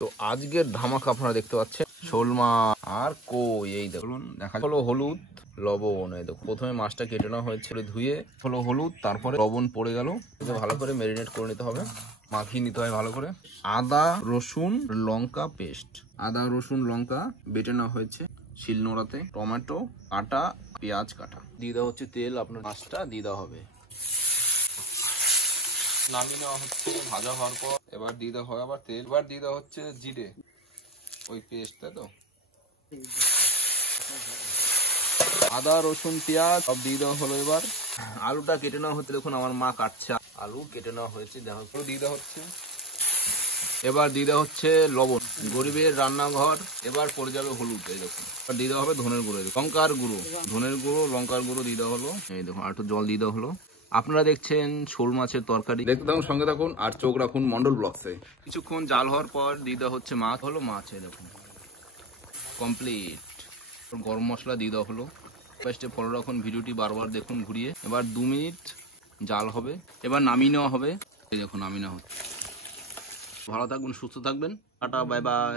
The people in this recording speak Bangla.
তো আজকের ধামাকা আপনারা দেখতে পাচ্ছেন শোল মাছ আর কই। এই দেখুন দেখা হলো হলুদ লবণ। এই দেখো প্রথমে মাছটা কেটে নেওয়া হয়েছে, ধুয়ে হলো হলুদ, তারপরে লবণ পড়ে গেল, ভালো করে ম্যারিনেট করে নিতে হবে, মাখিয়ে নিতে হয় ভালো করে। আদা রসুন লঙ্কা পেস্ট, আদা রসুন লঙ্কা বেটে নেওয়া হয়েছে শিলনোড়াতে, টমেটো কাটা, পেঁয়াজ কাটা দিয়ে দেওয়া হচ্ছে, তেল আপনার মাছটা দিয়ে দেওয়া হবে, নামিয়ে নেওয়া হচ্ছে ভাজা হওয়ার পর। এবার দিয়ে দেওয়া হয় আবার তেল, এবার দিয়ে দেওয়া হচ্ছে জিরে, ওই পেস্টটা তো আদা রসুন পেঁয়াজ সব দিয়ে দেওয়া হলো। এবার আলুটা কেটে নেওয়া হচ্ছে, দেখুন আমার মা কাটছে, আলু কেটে নেওয়া হয়েছে, দেখো দিয়ে দেওয়া হচ্ছে। এবার দিয়ে দেওয়া হচ্ছে লবণ, গরিবের রান্নাঘর। এবার পড়ে যাবে হলুদ, এই দেখুন। এবার দিয়ে দেওয়া হবে ধনের গুঁড়ো, লঙ্কার গুঁড়ো, ধনের গুঁড়ো লঙ্কার গুঁড়ো দিয়ে দেওয়া হলো। এই দেখুন আর একটু জল দিয়ে দেওয়া হলো। আপনারা দেখছেন শোল মাছের তরকারি, দেখতে থাকুন, সঙ্গে থাকুন আর চোখ রাখুন মন্ডল ব্লগসে। কিছুক্ষণ জাল হওয়ার পর দিয়ে দেওয়া হচ্ছে মাছ, হলো মাছ, এই দেখুন কমপ্লিট। গরম মশলা দিয়ে দেওয়া হলো। ফার্স্টে ফলো রাখুন, ভিডিওটি বারবার দেখুন ঘুরিয়ে। এবার 2 মিনিট জাল হবে, এবার নামিয়ে নেওয়া হবে। এই দেখুন নামিয়ে নেওয়া হচ্ছে। ভালো থাকবেন, সুস্থ থাকবেন, টাটা বাই বাই।